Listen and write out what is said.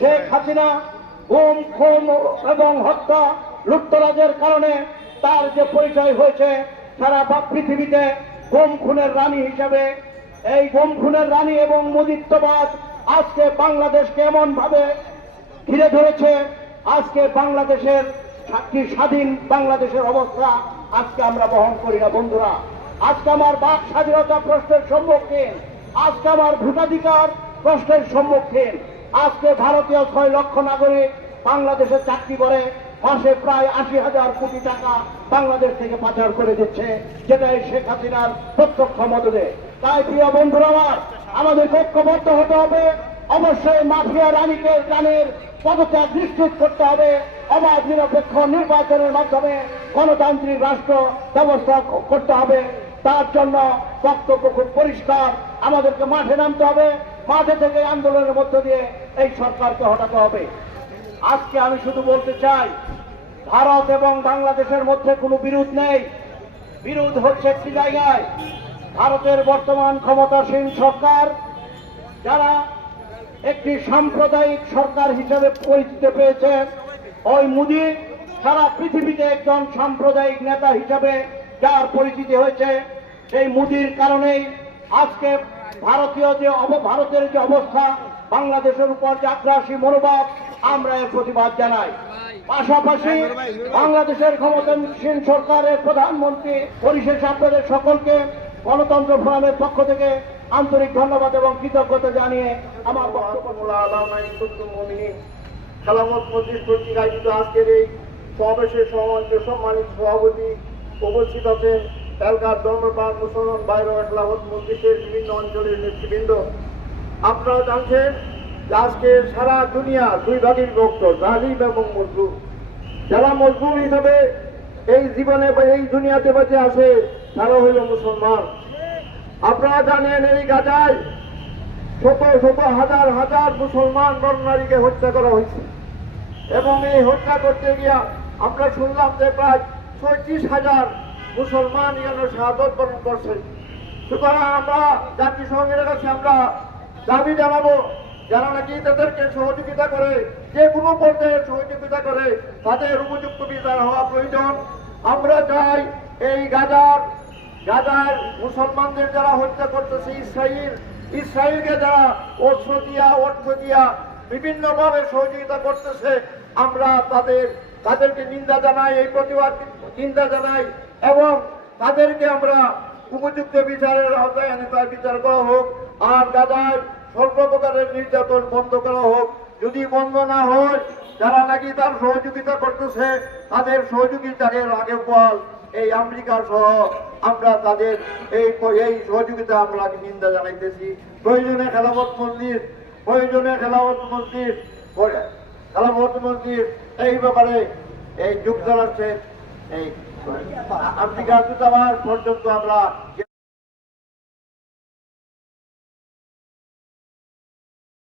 শেখ হাসিনা গুম খুম এবং হত্যা লুটতরাজের কারণে তার যে পরিচয় হয়েছে, সারা পৃথিবীতে গুম, খুনের রানী হিসেবে। এই গুম, খুনের রানী এবং মুদিত্ববাদ আজকে বাংলাদেশকে এমন ভাবে ঘিরে ধরেছে, আজকে বাংলাদেশের একটি স্বাধীন বাংলাদেশের অবস্থা আজকে আমরা বহন করি না, বন্ধুরা। আজকে আমার বাক স্বাধীনতা প্রশ্নের সম্মুখীন, আজকে আমার ভোটাধিকার প্রশ্নের সম্মুখীন। আজকে ভারতীয় ছয় লক্ষ নাগরিক বাংলাদেশে চাকরি করে, মাসে প্রায় আশি হাজার কোটি টাকা বাংলাদেশ থেকে পাচার করে দিচ্ছে যেটা এই শেখ হাসিনার প্রত্যক্ষ মদদে। তাই প্রিয় বন্ধুরা আমার, আমাদের ঐক্যবদ্ধ হতে হবে, অবশ্যই মাফিয়া রানীকে রানের পদত্যাগ নিশ্চিত করতে হবে, অবাধ, নিরপেক্ষ নির্বাচনের মাধ্যমে গণতান্ত্রিক রাষ্ট্র ব্যবস্থা করতে হবে। তার জন্য বক্তব্য খুব পরিষ্কার। আমাদেরকে মাঠে নামতে হবে। মাঠে থেকে আন্দোলনের মধ্য দিয়ে এই সরকারকে হটাতে হবে। আজকে আমি শুধু বলতে চাই, ভারত এবং বাংলাদেশের মধ্যে কোনো বিরোধ নেই। বিরোধ হচ্ছে একটি জায়গায়। ভারতের বর্তমান ক্ষমতাসীন সরকার, যারা একটি সাম্প্রদায়িক সরকার হিসেবে পরিচিতি পেয়েছে, ওই মোদী সারা পৃথিবীতে একজন সাম্প্রদায়িক নেতা হিসেবে যার পরিচিতি হয়েছে, সেই মোদীর কারণেই আজকে ভারতীয় যে ভারতের যে অবস্থা বাংলাদেশের উপর যে আগ্রাসী মনোভাব, আমরা এর প্রতিবাদ জানাই। পাশাপাশি বাংলাদেশের ক্ষমতাসীন সরকারের প্রধানমন্ত্রী, পরিশেষে আপনাদের সকলকে গণতন্ত্র ফোরামের পক্ষ থেকে আন্তরিক ধন্যবাদ এবং কৃতজ্ঞতা জানিয়ে আমার খেলামত মসজিদ কর্তৃক আয়োজিত আজকের এই সমাবেশের সমাবেশ সম্মানিত সভাপতি উপস্থিত আছেন এলাকার ধর্মপ্রাণ মুসলমান বাইরে মসজিদের বিভিন্ন অঞ্চলের নেতৃবৃন্দ। আপনারা জানছেন যে আজকে সারা দুনিয়া দুই ভাগে বিভক্ত, জালিম এবং মজলুম। যারা মজলুম হিসাবে এই জীবনে বা এই দুনিয়াতে বেঁচে আছে, তারা হইল মুসলমান। আপনারা জানেন এই গাজায় শত শত হাজার হাজার মুসলমান নরনারীকে হত্যা করা হয়েছে। এবং এই হত্যা করতে গিয়া আমরা শুনলাম যে প্রায় ছয়ত্রিশ হাজার মুসলমান এখানে শাহাদত বরণ করছে। সুতরাং আমরা জাতিসংঘের কাছে আমরা দাবি জানাব, যারা নাকি তাদেরকে সহযোগিতা করে, যে কোনো পর্যায়ে সহযোগিতা করে, তাদের উপযুক্ত বিচার হওয়া প্রয়োজন। আমরা চাই এই গাজার গাজার মুসলমানদের যারা হত্যা করতেছে ইসরায়েল ইসরায়েলকে যারা অস্ত্র দিয়া, অর্থ দিয়া বিভিন্নভাবে সহযোগিতা করতেছে, আমরা তাদের, তাদেরকে নিন্দা জানাই, এই প্রতিবাদ নিন্দা জানাই, এবং তাদেরকে আমরা উপযুক্ত বিচারের আওতায় এনে তার বিচার করা হোক। আর গাজায় সর্বপ্রকারের নির্যাতন বন্ধ করা হোক। যদি বন্ধ না হয়, যারা নাকি তার সহযোগিতা করতেছে, তাদের সহযোগিতার আগে ফল এই আমেরিকা সহ আমরা তাদের এই এই সহযোগিতা আমরা নিন্দা জানাইতেছি। প্রয়োজনে খেলাফত মন্দির প্রয়োজনে খেলাফত মন্দির খেলাফত মন্দির এই ব্যাপারে এই যুগ চালাচ্ছে এই আমেরিকা দূতাবাস পর্যন্ত আমরা